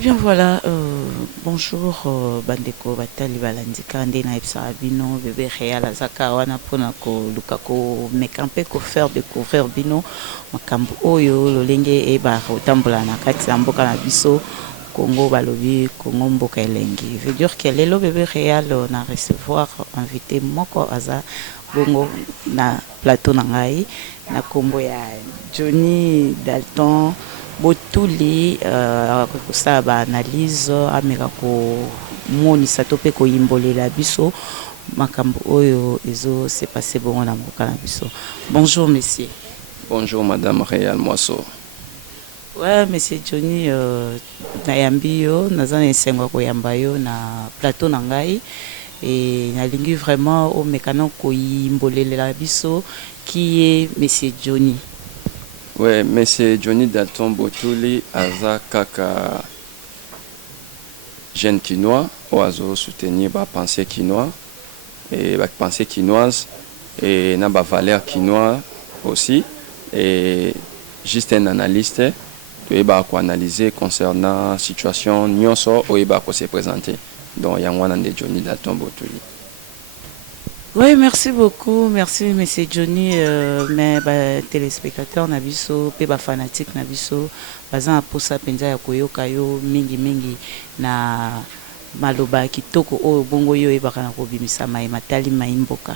bien voilà, bonjour bandeko batali balandika nde na ebisaka bino bebe réal azaka wana mpona koluka komeka mpe kofaire découvrir bino makambo oyo lolenge eyebaka kotambola na kati ya mboka na biso Congo balobi Congo mboka elengi. Veut dire que lelo bebe réal na recevoir invité moko aza bongo na plateau na ngai na kombo ya Johnny Dalton Botuli akosala ba analyse ameka komonisa to mpe koyimbolela biso makambo oyo ezo se passé bongo na mboka na biso. Bonjour monsieur. Bonjour madame Réal Moisseau. Ouais monsieur Johnny nayambi yo naza na esengo koyamba yo na plateau na ngai et nalingi vraiment omeka na koyimbolela biso qui est monsieur Johnny. Ouais, monsieur Johnny Dalton Botuli aza kaka jeune quinois oazo soutenir ba pensée quinois et ba pensée quinoise et na ba valeur quinois aussi et juste un analyste to ba ko analyser concernant situation nyonso o ba ko se présenter donc yangwana de Johnny Dalton Botuli. Oui, merci beaucoup. Merci, monsieur Johnny. Mais téléspectateurs nabiso, pe ba fanatique nabiso, bazan aposa penza ya koyoka yo mingi na maloba kitoko o bongo yo e bakana ko bimisa mai matali maimboka.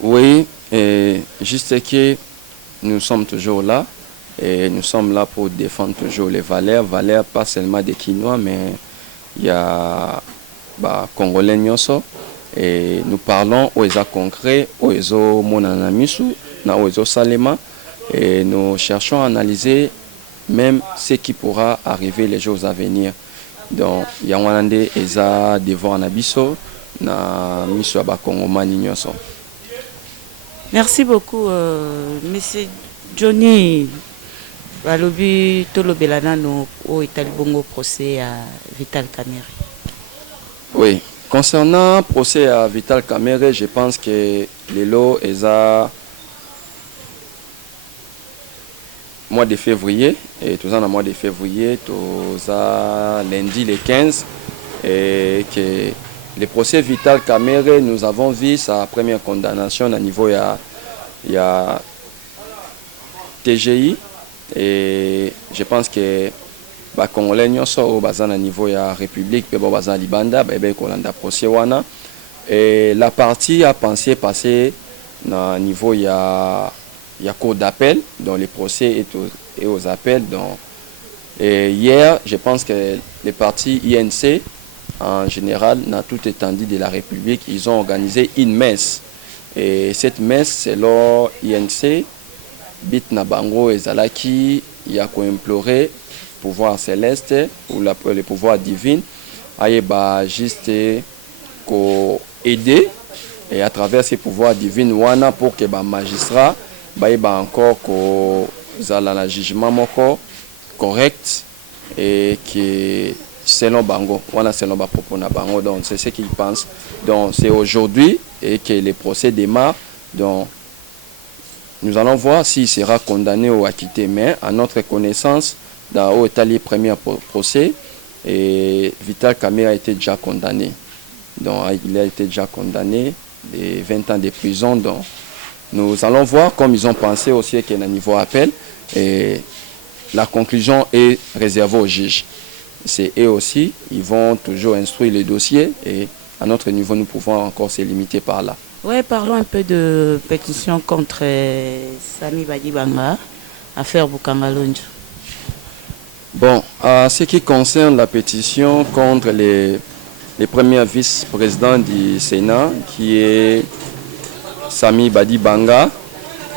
Oui, et juste que nous sommes toujours là et nous sommes là pour défendre toujours les valeurs pas seulement des Quinois mais il y a Congolais nyonso. Et nous parlons aux états concrets, aux états monanamisu, aux états salema, et nous cherchons à analyser même ce qui pourra arriver les jours à venir. Donc, il y a un état devant Nabiso, na miso aba Kongomani nyonso. Merci beaucoup, monsieur Johnny. Balobi tolobelana no o etali bongo procès à Vital Kamerhe. Oui. Concernant le procès à Vital Kamerhe, je pense que les lots est à mois de février, et tout ça dans mois de février, tout ça lundi le 15, et que le procès Vital Kamerhe, nous avons vu sa première condamnation à niveau il y a TGI, et je pense que ba Congolais nyonso au bazan à niveau ya République pe bazan libanda ba kolanda procès wana et la partie a pensé passer na niveau ya cour d'appel dont le procès est aux appels donc et hier je pense que les partis INC en général dans toute étendue de la République ils ont organisé une messe et cette messe selon INC bit na bango ezalaki ya ko implorer pouvoir céleste ou le pouvoir divin aïeba juste ko aider et à travers ces pouvoirs divins wana pour que ba magistrat ba encore ko zala la jugement moko correct et que selon bango wana selon ba propos na bango donc c'est ce qu'ils pensent donc c'est aujourd'hui et que le procès démarre donc nous allons voir s'il sera condamné ou acquitté mais à notre connaissance dans le premier procès et Vital Kamerhe a été déjà condamné. Donc il a été déjà condamné de 20 ans de prison. Donc nous allons voir comme ils ont pensé aussi qu'il y a un niveau appel et la conclusion est réservée aux juges. C'est eux aussi, ils vont toujours instruire les dossiers et à notre niveau nous pouvons encore se limiter par là. Oui, parlons un peu de pétition contre Sami Badibanga, affaire Bukangalonjo. Bon, en ce qui concerne la pétition contre les premiers vice-présidents du Sénat, qui est Sami Badibanga,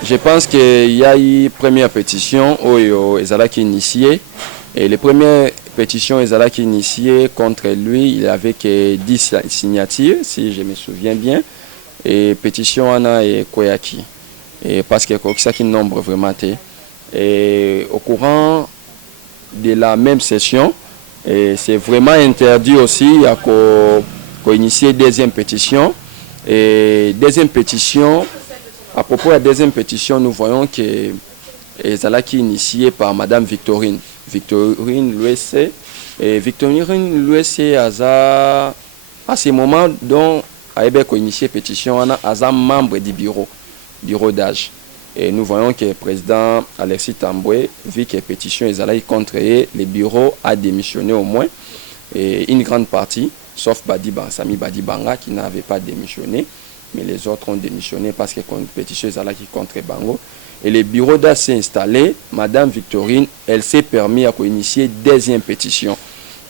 je pense qu'il y a eu une première pétition où Ezala qui initié. Et les premières pétitions Ezala qui initiées contre lui, il avait que 10 signatures, si je me souviens bien. Et pétition Anna et Koyaki. Et parce que c'est qui nombre vraiment. Et au courant de la même session et c'est vraiment interdit aussi à initier deuxième pétition et deuxième pétition à propos de la deuxième pétition nous voyons que Ezala qui est initiée par madame Victorine Victorine Luesse. Et Victorine Luesse à ce moment dont Aïbe a initié pétition, on a membre du bureau d'âge. Et nous voyons que le président Alexis Tamboué, vu que la pétition est allée contre eux, le bureau a démissionné au moins. Et une grande partie, sauf Sami Badibanga qui n'avait pas démissionné, mais les autres ont démissionné parce que la pétition est allée contre Bango. Et le bureau d'âge s'est installé. Madame Victorine, elle s'est permis à initier deuxième pétition.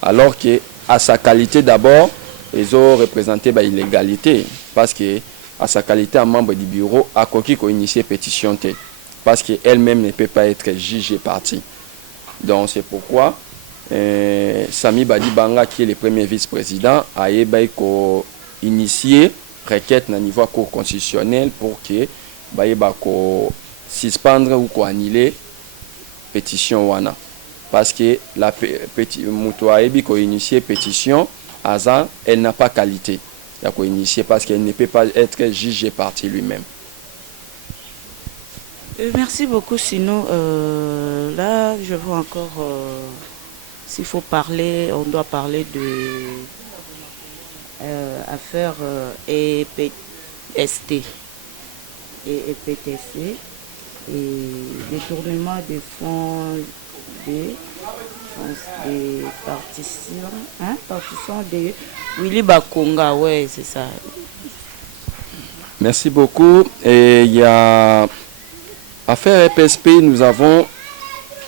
Alors qu'à sa qualité d'abord, ils ont représenté l'illégalité. Parce que à sa qualité de membre du bureau, a qui initié pétition parce qu'elle-même ne peut pas être jugée partie. Donc c'est pourquoi Sami Badibanga, qui est le premier vice-président, a initié requête au niveau cour constitutionnel pour que suspendre ou ko annuler pétition wana. Parce que la pétition a initié pétition, elle n'a pas qualité. Initié parce qu'elle ne peut pas être jugée partie lui-même. Merci beaucoup. Sinon, là, je vois encore, s'il faut parler, on doit parler de affaires EPST et EPTC et détournement des fonds des participants de Willy Bakonga, ouais, c'est ça. Merci beaucoup. Et il y a affaire EPSP, nous avons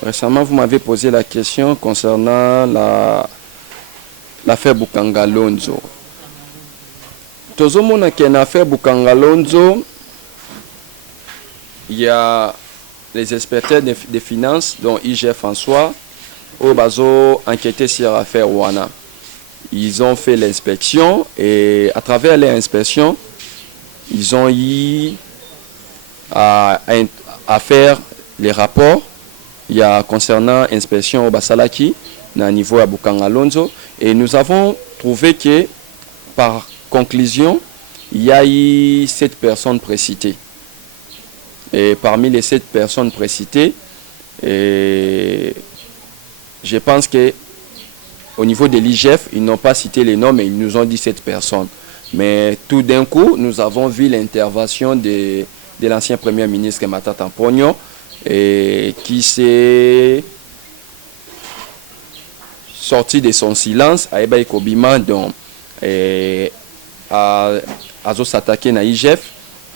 récemment, vous m'avez posé la question concernant l'affaire Bukanga Lonzo. Tozomona qu'il y a une affaire Bukanga Lonzo, il y a les experts des finances, dont IG François, au bazo enquêté sur l'affaire Wana. Ils ont fait l'inspection et à travers l'inspection, ils ont eu à faire les rapports. Il y a concernant l'inspection au Basalaki, au niveau à Bukanga Lonzo, et nous avons trouvé que par conclusion, il y a eu 7 personnes précitées. Et parmi les 7 personnes précitées, je pense que au niveau de l'IGF, ils n'ont pas cité les noms, mais ils nous ont dit 7 personnes. Mais tout d'un coup, nous avons vu l'intervention de l'ancien Premier ministre Matata Ponyo, qui s'est sorti de son silence à Eba Kobima, donc à s'attaquer à l'IGF.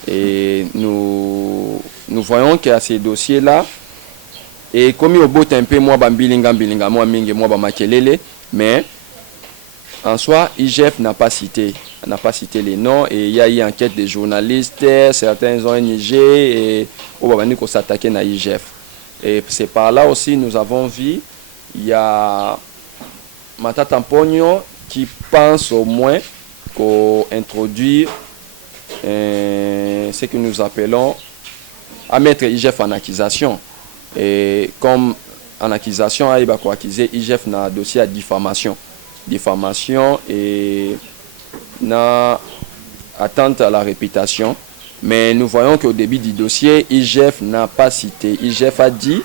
Et nous voyons qu'à ces dossiers-là, et comme au bout un peu, moi, Bambilinga, moi, Mingi, moi, Bamakelele, mais en soi, IGF n'a pas cité les noms, et il y a eu enquête des journalistes, certains ONG, et on va venir s'attaquer à IGF. Et c'est par là aussi, nous avons vu, il y a Matata Ponyo qui pense au moins qu'on introduit ce que nous appelons à mettre IGF en accusation. Et comme en accusation, il va accuser IGF dans un dossier à diffamation. Diffamation et dans attente à la réputation. Mais nous voyons qu'au début du dossier, IGF n'a pas cité. IGF a dit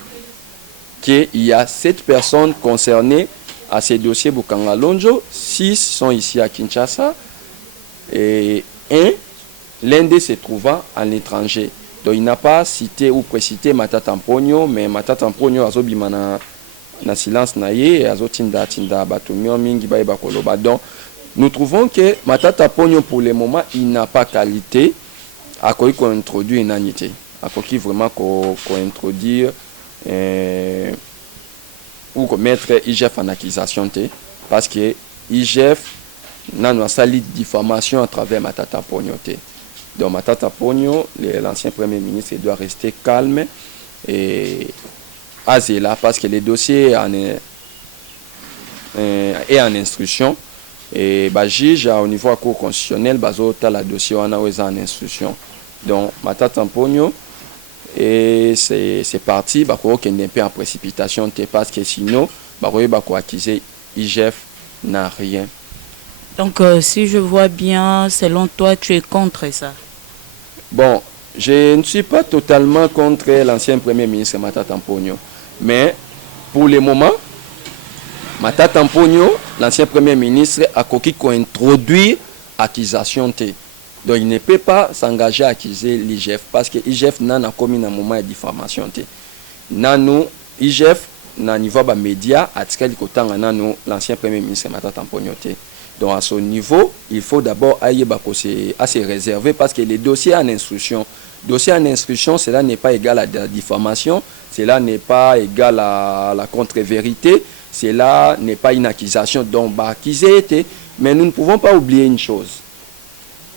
qu'il y a 7 personnes concernées à ces dossiers Bukanga Lonzo. 6 sont ici à Kinshasa et l'un d'eux se trouvant à l'étranger. Donc il n'a pas cité ou précité Matata Ponyo, mais Matata Ponyo a zobima na silence naie et a zotinda batumio mingi ba koloba. Donc nous trouvons que Matata Ponyo pour le moment il n'a pas qualité à quoi qu'on introduit une anité, à quoi qui vraiment qu'on introduire ou qu'on mettre IGF en accusation parce que IGF n'a pas sali diffamation à travers Matata Ponyo. Donc Matata Ponyo, l'ancien Premier ministre, doit rester calme et là parce que le dossier est en instruction et juge au niveau de la Cour constitutionnelle, le dossier est en instruction. Donc Matata Ponyo, et c'est parti, qu'il n'y ait pas en précipitation parce que sinon, accuser IGF n'a rien. Donc, si je vois bien, selon toi, tu es contre ça? Bon, je ne suis pas totalement contre l'ancien Premier ministre Matata Ponyo. Mais pour le moment, Matata Mponyo, l'ancien premier ministre, a coquille qu'on introduit accusation. Donc il ne peut pas s'engager à accuser l'IGF parce que l'IGF n'a pas commis un moment de diffamation. Nano, l'IGF, na niveau des médias, l'ancien premier ministre Matata Mponyo. Donc à ce niveau, il faut d'abord assez réserver parce que les dossiers en instruction, cela n'est pas égal à la diffamation, cela n'est pas égal à la contre-vérité, cela n'est pas une accusation. Donc, mais nous ne pouvons pas oublier une chose.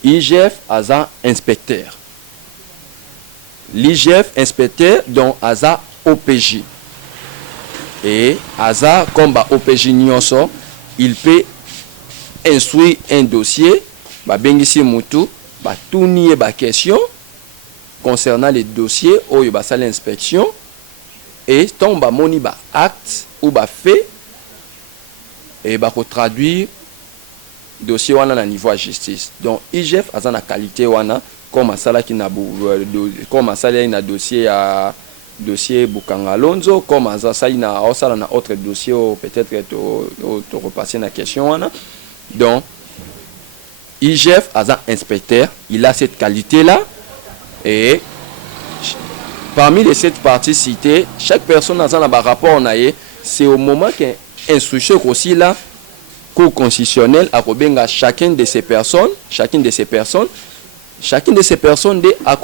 IGF a inspecteur. L'IGF inspecteur, donc a OPJ. Et comme OPJ Nyonso, il peut instruire un dossier, bengisi mutu, tout nier question concernant les dossiers où il y a l'inspection et tombe moni acte ou fait et traduire dossier wana na niveau de justice. Donc IGF a la qualité wana comme ça qui na comme ça il y a dossier à dossier Bukanga Lonzo comme ça il y a un autre dossier peut-être to repasser la question wana. Donc IGF a un inspecteur, il a cette qualité là et parmi les 7 parties citées, chaque personne a un rapport, c'est au moment qu'un instruction aussi là, cour constitutionnel a chacune de ces personnes a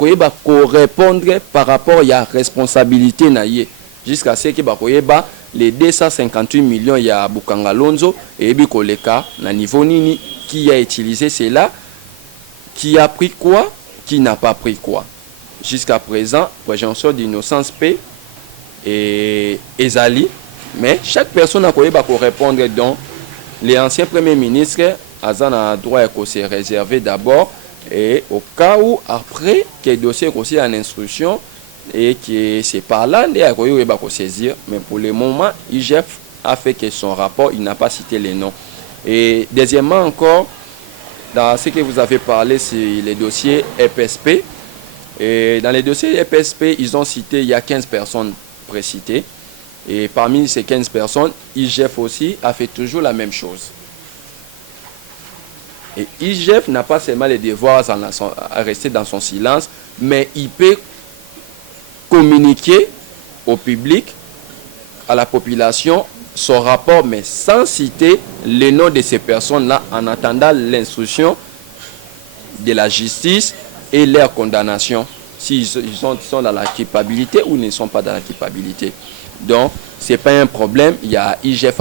répondre par rapport à la responsabilité jusqu'à ce que les 258 millions ya Bukanga Lonzo et Bikoleka na niveau nini qui a utilisé cela, qui a pris quoi, qui n'a pas pris quoi. Jusqu'à présent, présomption d'innocence P et Ezali, mais chaque personne a répondre. Donc, les anciens premiers ministres ont droit à se réserver d'abord et au cas où après que le dossier est aussi en instruction et que c'est par là qu'il a saisir. Mais pour le moment, IGF a fait que son rapport, il n'a pas cité les noms. Et deuxièmement encore, dans ce que vous avez parlé, c'est les dossiers EPSP. Et dans les dossiers EPSP, ils ont cité, il y a 15 personnes précitées. Et parmi ces 15 personnes, IGF aussi a fait toujours la même chose. Et IGF n'a pas seulement le devoir à rester dans son silence, mais il peut communiquer au public, à la population, son rapport, mais sans citer le nom de ces personnes-là, en attendant l'instruction de la justice et leur condamnation, s'ils sont dans la culpabilité ou ne sont pas dans la culpabilité. Donc, ce n'est pas un problème. Il y a IGF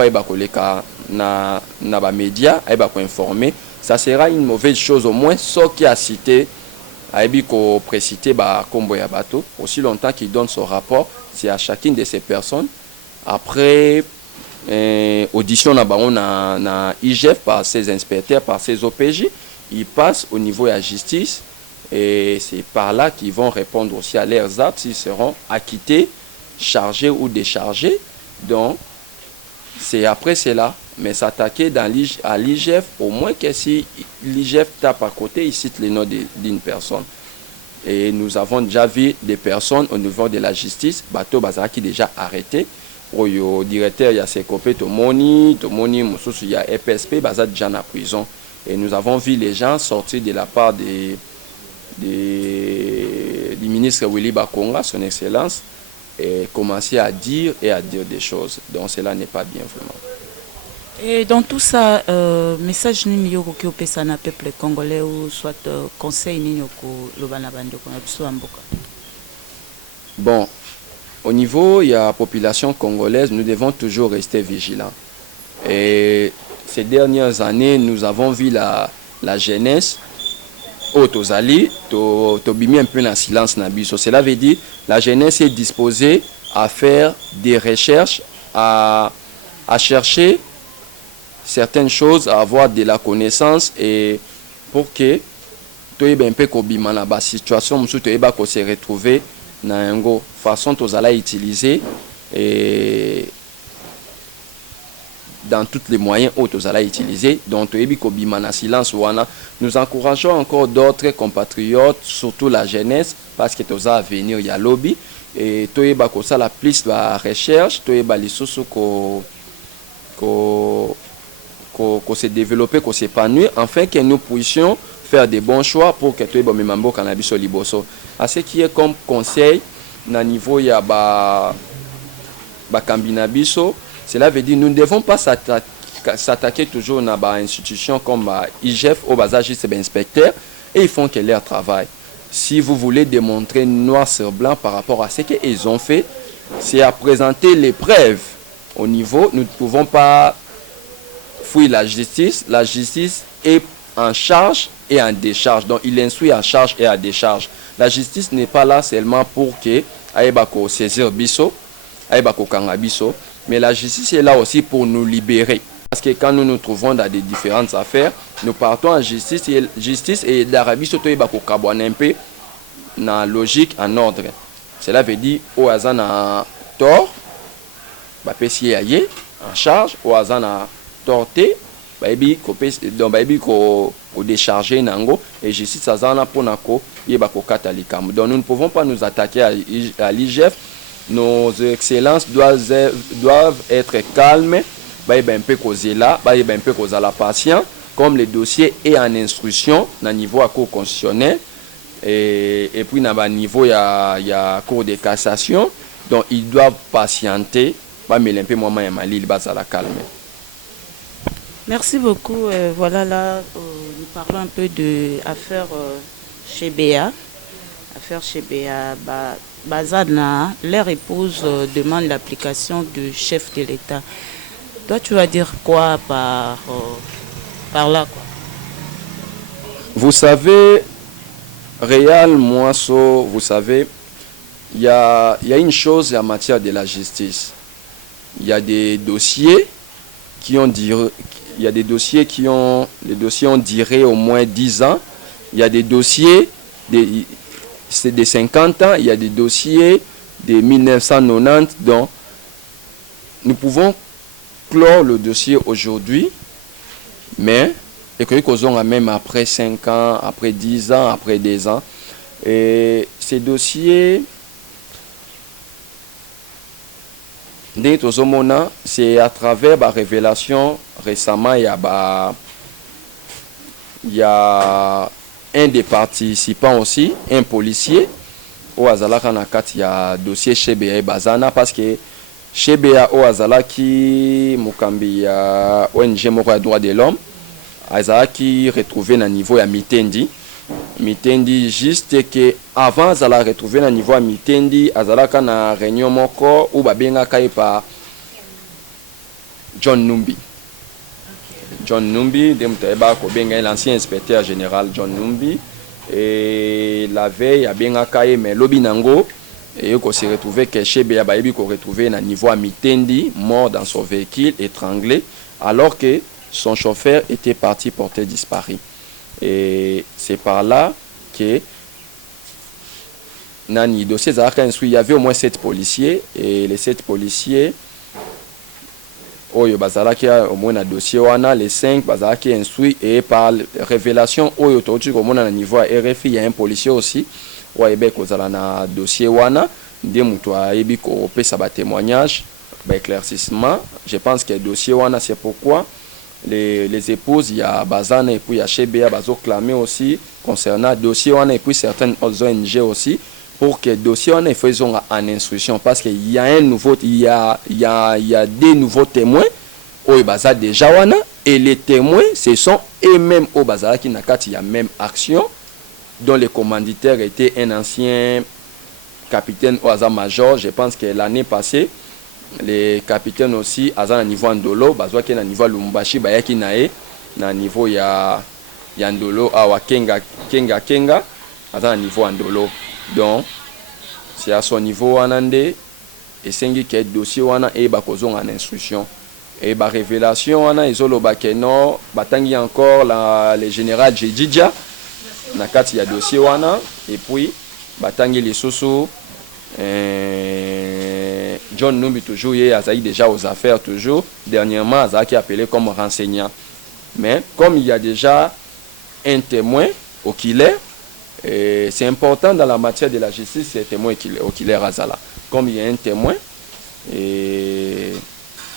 na média, il va informer. Ça sera une mauvaise chose au moins, ce qui a cité, précité Kombo Yabato, aussi longtemps qu'il donne son rapport, c'est à chacune de ces personnes. Après audition na IGF par ses inspecteurs, par ses OPJ, ils passent au niveau de la justice. Et c'est par là qu'ils vont répondre aussi à leurs actes, s'ils seront acquittés, chargés ou déchargés. Donc, c'est après cela. Mais s'attaquer à l'IGF, au moins que si l'IGF tape à côté, il cite le nom d'une personne. Et nous avons déjà vu des personnes au niveau de la justice, Bato Bazaraki déjà arrêté. Au directeur, il y a Sekopé, Tomoni, il y a EPSP, Bazar déjà en prison. Et nous avons vu les gens sortir de la part du ministre Willy Bakonga, son excellence, et commencer à dire des choses. Donc cela n'est pas bien vraiment. Et dans tout ça, message nini yoko ki opesa na peuple congolais ou soit conseil nini yoko lobana bando ko na biso amboka? Bon, au niveau il y a la population congolaise, nous devons toujours rester vigilants. Et ces dernières années, nous avons vu la jeunesse Tozali, Tobimi un peu dans silence Nabiso. Cela veut dire la jeunesse est disposée à faire des recherches, à chercher certaines choses, à avoir de la connaissance et pour que Toyeba un peu Kobima na ba situation, Toyeba ko se retrouver dans une façon Tozala utiliser et dans tous les moyens où nous allons utiliser. Donc, nous encourageons encore d'autres compatriotes, surtout la jeunesse, parce que nous allons venir, il y a lobby. Et nous allons la plus la recherche, nous allons qu'on se développer, qu'on s'épanouir, afin que nous puissions faire des bons choix pour que tout le monde cannabis au liboso. À ce qui est comme conseil, na niveau il y a Kambinabiso, cela veut dire nous ne devons pas s'attaquer toujours à une institution comme IGF au bas âge, c'est inspecteur, et ils font que leur travail. Si vous voulez démontrer noir sur blanc par rapport à ce qu'ils ont fait, c'est à présenter les preuves au niveau. Nous ne pouvons pas fouiller la justice. La justice est en charge et en décharge. Donc il instruit en charge et en décharge. La justice n'est pas là seulement pour que aïbako saisir biso, aïbako kangabiso, mais la justice est là aussi pour nous libérer. Parce que quand nous nous trouvons dans des différentes affaires, nous partons en justice et d'Arabie surtout aïbako kabouane un peu dans logique, en ordre. Cela veut dire au hasard na tort, bah pesier aïe en charge, au hasard na torté, donc ko décharger nango et justice azana pour nako yebako katalikam. Donc nous ne pouvons pas nous attaquer à l'IGF. Nos excellences doivent être calmes, un peu causer là, un peu causer la patient, comme le dossier est en instruction na niveau à cour constitutionnel et puis na niveau il y a cour de cassation, donc ils doivent patienter, mais un peu moment Mali il va à la calme. Merci beaucoup. Voilà, là, nous parlons un peu de l'affaire chez BA. Affaire chez BA, Bazana, leur épouse demande l'application du chef de l'État. Toi, tu vas dire quoi par là, quoi? Vous savez, Réal Moisseau, vous savez, il y a une chose en matière de la justice. Il y a des dossiers qui ont il y a des dossiers les dossiers ont duré au moins 10 ans. Il y a des dossiers c'est de 50 ans. Il y a des dossiers de 1990. Donc, nous pouvons clore le dossier aujourd'hui, mais et que même après 5 ans, après 10 ans, après 2 ans. Et ces dossiers, c'est à travers la révélation récemment, il y a un des participants aussi, un policier, au Azalaka Nakat, il y a dossier chez BA Bazana, parce que chez BA au Azalaki, Mukambi, ONG Moko droit de l'homme, Azalaki retrouvé dans le niveau à Mitendi. Mitendi juste que avant Azala retrouvé dans le niveau à Mitendi, Azalaka na réunion Moko, ou Babenga Kaipa John Numbi. John Numbi, l'ancien inspecteur général John Numbi, et la veille, à Bengakaye, mais Lobinango, et qu'on s'est retrouvé que chez Béabaïbi, qu'on retrouvé à niveau à Mitendi, mort dans son véhicule, étranglé, alors que son chauffeur était parti porter disparu. Et c'est par là que Nani dossier il y avait au moins 7 policiers, et les 7 policiers, Oyo Bazalaki au moins un dossier wana les 5 Bazalaki instruit et par révélation Oyo Tochi comme on a niveau à RFI il y a un policier aussi Oye kozala na dossier wana de muto ayebi ko pesa ba témoignage ba éclaircissement. Je pense que le dossier wana c'est pourquoi les épouses il y a Bazana et puis il y a Chebea bazo clamé aussi concernant dossier wana et puis certaines autres ONG aussi pour que le dossier on faisons en instruction parce qu'il y a il y a des nouveaux témoins au Baza déjà wana et les témoins ce sont eux-mêmes au Baza qui n'a il y a même action dont le commanditaire était un ancien capitaine au Aza major. Je pense que l'année passée les capitaines aussi à niveau Andolo Baza qui est à niveau Lumbashi baya qui nae na niveau ya Andolo awa Kenga à niveau Andolo. Donc, c'est à son niveau anande et c'est que dossier wana et bakozong en instruction et ba révélation wana izolo bakeno batangi encore le général Jedidja na kati ya dossier wana et puis batangi les soso John Numbi toujours y a déjà aux affaires toujours dernièrement a qui appelé comme renseignant mais comme il y a déjà un témoin oculaire. C'est important dans la matière de la justice, c'est témoin oculaire Azala. Comme il y a un témoin, et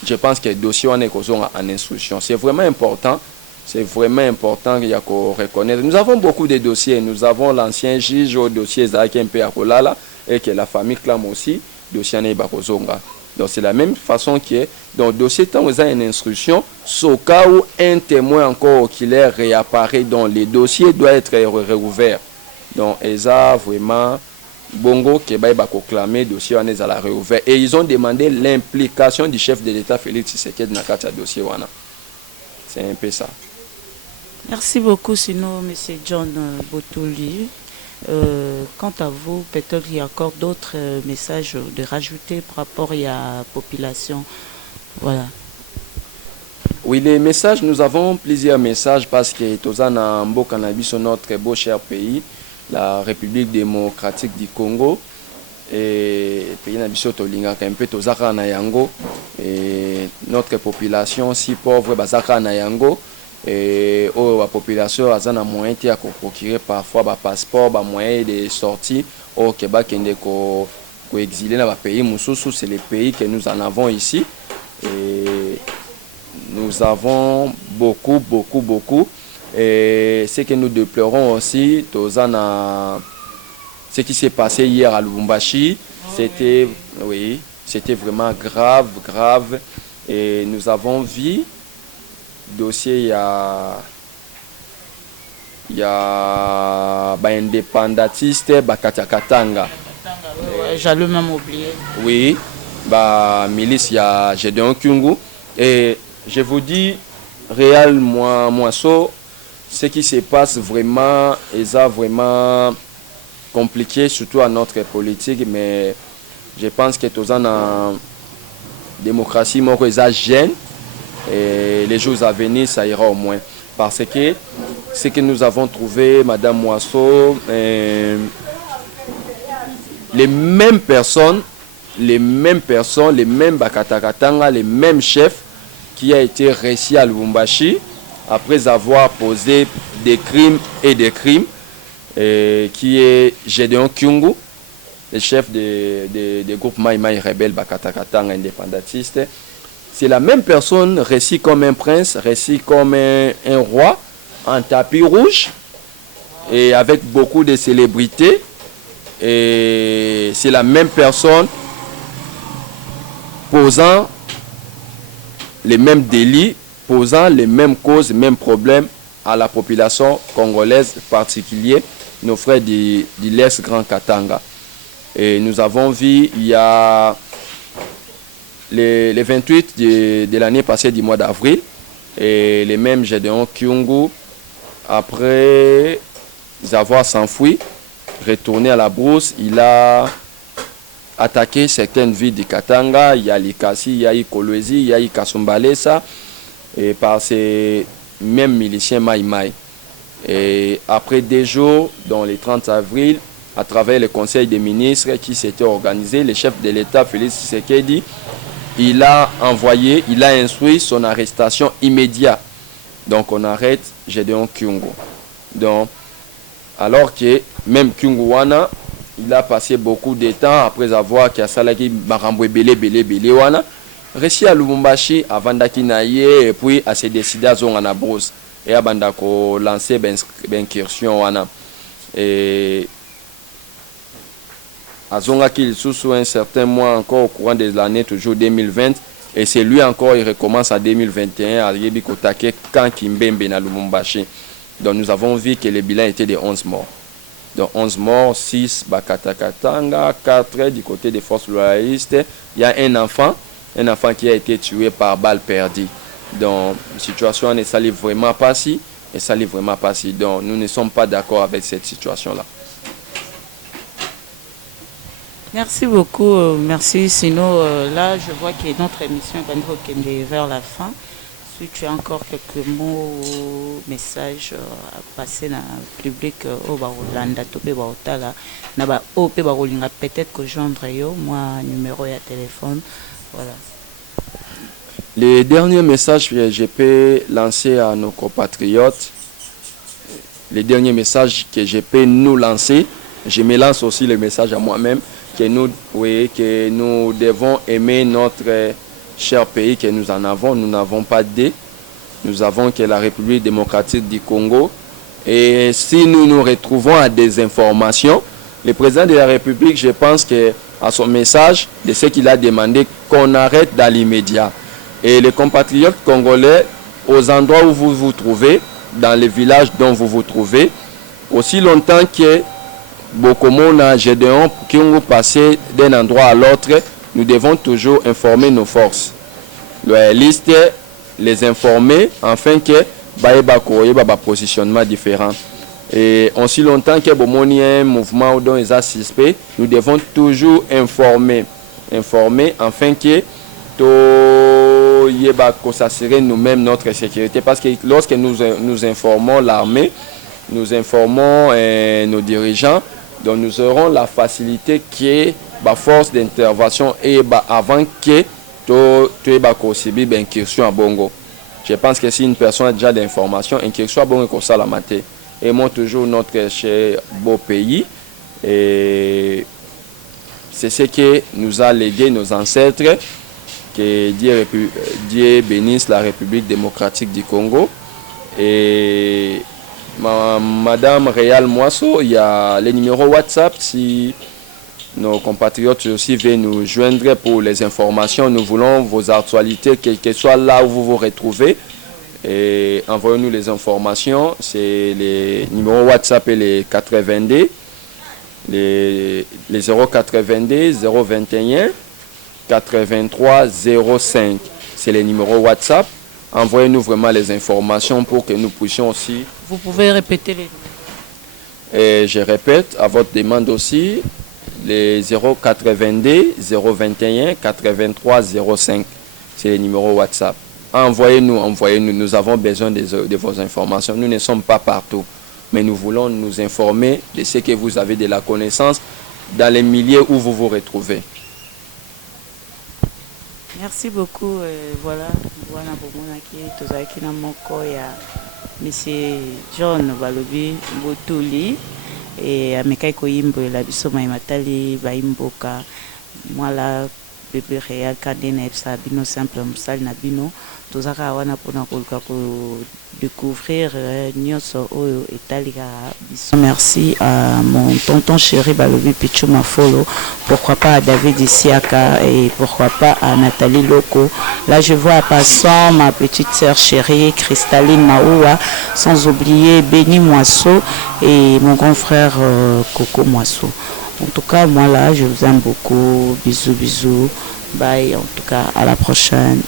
je pense que le dossier on est en instruction. C'est vraiment important. C'est vraiment important qu'il y a qu'on reconnaisse. Nous avons beaucoup de dossiers. Nous avons l'ancien juge au dossier Zaki Mpe Akolala et que la famille clame aussi, dossier Ane Bakozonga. Donc c'est la même façon que dans le dossier, tant vous avez une instruction, au cas où un témoin encore oculaire réapparaît dans les dossiers, doit être réouvert. Donc ils ont vraiment bongo qui va proclamer dossier Ane à la réouvert. Et ils ont demandé l'implication du chef de l'État Félix Tshisekedi dans le dossier Wana. C'est un peu ça. Merci beaucoup, sinon, M. John Botoli. Quant à vous, peut-être qu'il y a encore d'autres messages de rajouter par rapport à la population. Voilà. Oui, les messages, nous avons plusieurs messages parce que Tozana Mbo Cannabis, notre beau cher pays, la République démocratique du Congo, et pays Nabiso Tolinga Kempe Tozaka na yango, et notre population si pauvre Bazaka na yango. Et la population a un moyen de procurer parfois un passeport, un moyen de sortie au Québec et ko exiler dans le pays. C'est les pays que nous en avons ici. Et nous avons beaucoup. Et ce que nous déplorons aussi, ce qui s'est passé hier à Lubumbashi, c'était vraiment grave. Et nous avons vu dossier il y a indépendantiste Katanga. J'allais même oublier. Oui, milice il y a Gédéon Kyungu et je vous dis réellement ce qui se passe vraiment est vraiment compliqué surtout à notre politique, mais je pense que tous en démocratie moi ça gêne. Et les jours à venir, ça ira au moins. Parce que ce que nous avons trouvé, Madame Moisseau, les mêmes personnes, les mêmes Bakatakatanga, les mêmes chefs qui a été réussi à Lubumbashi après avoir posé des crimes, qui est Gédéon Kyungu, le chef des groupes Maïmaï rebelles Bakatakatanga indépendantistes. C'est la même personne récit comme un prince, récit comme un roi, en tapis rouge, et avec beaucoup de célébrités. Et c'est la même personne posant les mêmes délits, posant les mêmes causes, les mêmes problèmes à la population congolaise, particulier nos frères de l'Est Grand Katanga. Et nous avons vu, il y a les 28 de l'année passée du mois d'avril, et les mêmes Gédéon Kyungu, après avoir s'enfui, retourné à la brousse, il a attaqué certaines villes du Katanga. Il y a Likasi, il y a Kolwezi, il y a Kasumbalesa, et par ces mêmes miliciens Maïmaï. Et après 2 jours, dans le 30 avril, à travers le conseil des ministres qui s'était organisé, le chef de l'État, Félix Tshisekedi, il a instruit son arrestation immédiate. Donc on arrête Gédéon Kyungu. Donc, alors que même Kyungu wana, il a passé beaucoup de temps après avoir Kiasalaki Marambwe Belé wana, réussi à Lubumbashi avant d'Akinaye et puis à se décider à Zongana Brousse et à Bandako lancer l'incursion wana. Et Azonga qu'il sous un certain mois encore au courant de l'année, toujours 2020, et c'est lui encore, il recommence en 2021 à Yebikotake quand Kimbembe na Lubumbashi. Donc nous avons vu que le bilan était de 11 morts. Donc 11 morts, 6 Bakatakatanga, 4 du côté des forces loyalistes. Il y a un enfant qui a été tué par balle perdue. Donc la situation ne s'allie vraiment pas si, Donc nous ne sommes pas d'accord avec cette situation-là. Merci beaucoup, merci. Sinon, là, je vois que notre émission est vers la fin. Si tu as encore quelques mots, messages à passer dans le public au Barolanda, peut-être que joindre moi numéro de téléphone. Voilà. Les derniers messages que je peux lancer à nos compatriotes, les derniers messages que je peux nous lancer, je me lance aussi le message à moi-même, que nous devons aimer notre cher pays que nous en avons. Nous n'avons pas deux. Nous avons que la République démocratique du Congo. Et si nous nous retrouvons à des informations, le président de la République, je pense que à son message de ce qu'il a demandé qu'on arrête dans l'immédiat. Et les compatriotes congolais, aux endroits où vous vous trouvez, dans les villages dont vous vous trouvez, aussi longtemps que Bokomona, Gédéon, qui ont passé d'un endroit à l'autre, nous devons toujours informer nos forces. Loyalistes, les informer, afin que Baïba Koye, Baba positionnement différent. Et aussi longtemps que Bomoni est un mouvement dont ils suspect, nous devons toujours informer afin que s'assurer nous-mêmes notre sécurité. Parce que lorsque nous informons l'armée, nous informons nos dirigeants, donc nous aurons la facilité qui est la force d'intervention et avant que tu aies une incursion à Bongo. Je pense que si une personne a déjà d'informations, incursion à Bongo, ça la mater. Aimons toujours notre cher beau pays. Et c'est ce que nous a légué nos ancêtres. Que Dieu bénisse la République démocratique du Congo. Et Madame Réal Moisseau, il y a le numéro WhatsApp. Si nos compatriotes aussi veulent nous joindre pour les informations, nous voulons vos actualités, quel que soit là où vous vous retrouvez. Et envoyez-nous les informations. C'est les numéros WhatsApp et les 82, les 082 021 83 05. C'est les numéros WhatsApp. Envoyez-nous vraiment les informations pour que nous puissions aussi. Vous pouvez répéter les numéros. Et je répète à votre demande aussi, les 082 021 83 05. C'est les numéros WhatsApp. Envoyez-nous, nous avons besoin de vos informations. Nous ne sommes pas partout, mais nous voulons nous informer de ce que vous avez de la connaissance dans les milieux où vous vous retrouvez. Merci beaucoup. Voilà, tozaki na moko ya Monsieur John Balobi Botuli et amekai koyimbola biso maimatali baimboka mwala bébé réel kadena epsa bino simple musali na bino tozaka wana pona koluka ko découvrir nyoso oyo etalika biso. Merci à mon tonton chéri Balobi Pichou Mafolo, pourquoi pas à David Isiaka et pourquoi pas à Nathalie Loco. Là je vois à passant ma petite sœur chérie Cristaline Maoua, sans oublier Béni Moisseau et mon grand frère Coco Moisseau. En tout cas, moi là, je vous aime beaucoup. Bisous, bisous. Bye. En tout cas, à la prochaine.